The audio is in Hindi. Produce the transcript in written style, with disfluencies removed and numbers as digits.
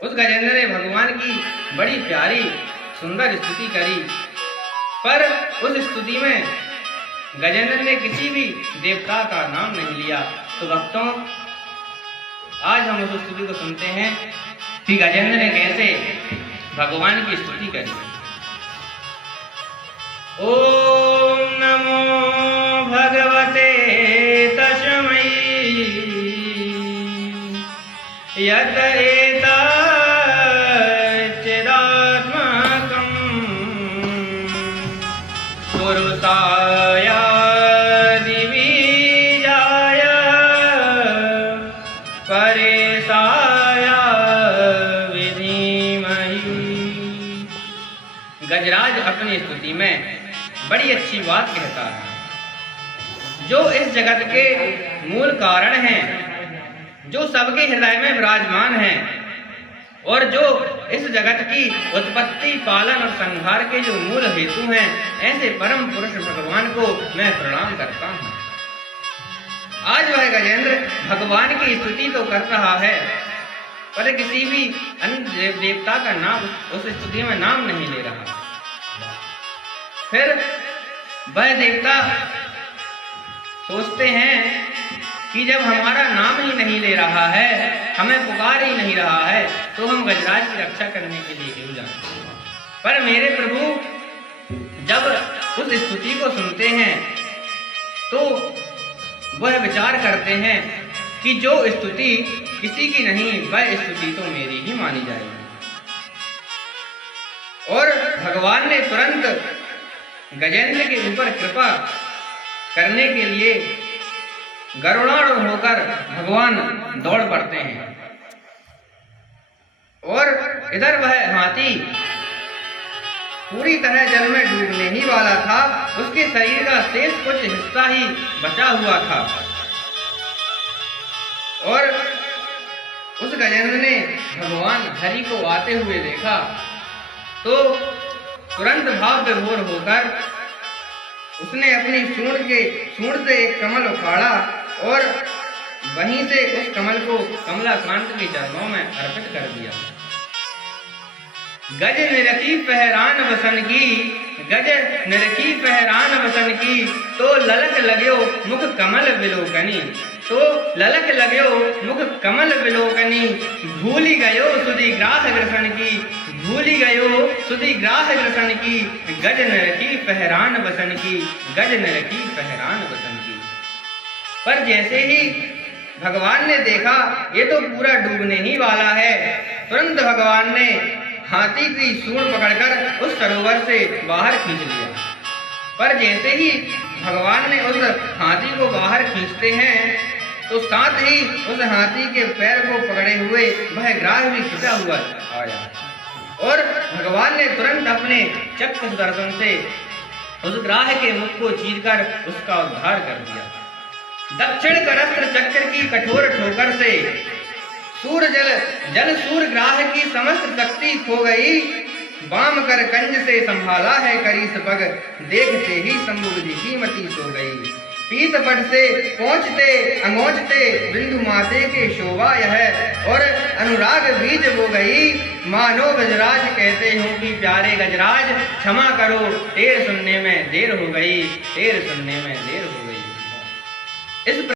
उस गजेंद्र ने भगवान की बड़ी प्यारी सुंदर स्तुति करी, पर उस स्तुति में गजेंद्र ने किसी भी देवता का नाम नहीं लिया। तो भक्तों, आज हम उस स्तुति को सुनते हैं कि गजेंद्र ने कैसे भगवान की स्तुति करी। ओम नमो भगवते तस्मै यत एतच्चिदात्मकं पुरुषाय दिवीजाय परेशाय विधीमहि। गजराज अपनी स्तुति में बड़ी अच्छी बात कहता है। जो इस जगत के मूल कारण हैं, जो सबके हृदय में विराजमान हैं, और जो इस जगत की उत्पत्ति, पालन और संहार के जो मूल हेतु हैं, ऐसे परम पुरुष भगवान को मैं प्रणाम करता हूँ। आज वह गजेंद्र भगवान की स्तुति तो कर रहा है, पर किसी भी अन्य देवता का नाम उस स्तुति में नाम नहीं ले रहा। फिर वह देवता सोचते हैं कि जब हमारा नाम ही नहीं ले रहा है, हमें पुकार ही नहीं रहा है, तो हम गजराज की रक्षा करने के लिए क्यों जाएं? पर मेरे प्रभु जब उस स्तुति को सुनते हैं तो वह विचार करते हैं कि जो स्तुति किसी की नहीं, वह स्तुति तो मेरी ही मानी जाएगी। और भगवान ने तुरंत गजेंद्र के ऊपर कृपा करने के लिए गरुड़ारूढ़ होकर भगवान दौड़ पड़ते हैं। और इधर वह हाथी पूरी तरह जल में डूबने ही वाला था, उसके शरीर का शेष कुछ हिस्सा ही बचा हुआ था। और उस गजेंद्र ने भगवान हरि को आते हुए देखा तो तुरंत भाव विभोर होकर उसने अपनी सूंड से एक कमल उखाड़ा और वहीं से उस कमल को कमलाकांत के चरणों में अर्पित कर दिया। गज निरखी पहरान बसन की, गज निरखी पहरान बसन की, तो ललक लाग्यो मुख कमल विलोकनी, तो ललक लाग्यो मुख कमल विलोकनी, भूली गयो सुधि ग्रास ग्रसन की, भूली गयो सुधि ग्रास ग्रसन की, गज निरखी पहरान बसन की, गज निरखी पहरान बसन की। पर जैसे ही भगवान ने देखा ये तो पूरा डूबने ही वाला है, तुरंत भगवान ने हाथी की सूंड पकड़कर उस सरोवर से बाहर खींच लिया। पर जैसे ही भगवान ने उस हाथी को बाहर खींचते हैं तो साथ ही उस हाथी के पैर को पकड़े हुए वह ग्राह भी खिंचा हुआ आया, और भगवान ने तुरंत अपने चक्र दर्शन से उस ग्राह के मुख को चीरकर उसका उद्धार कर दिया। दक्षिण करस्त्र चक्र की कठोर ठोकर से जल सूर ग्राह की समस्त शक्ति खो गई, वाम कर कंज से संभाला है करीस पग, देखते ही शंभु जी की मति सो गई। पीत पट से पहुँचते अंगोचते बिंदु माते के शोभा यह, और अनुराग बीज बो गई, मानो गजराज कहते हूँ कि प्यारे गजराज क्षमा करो, टेर सुनने में देर हो गई, टेर सुनने में देर हो गई। इस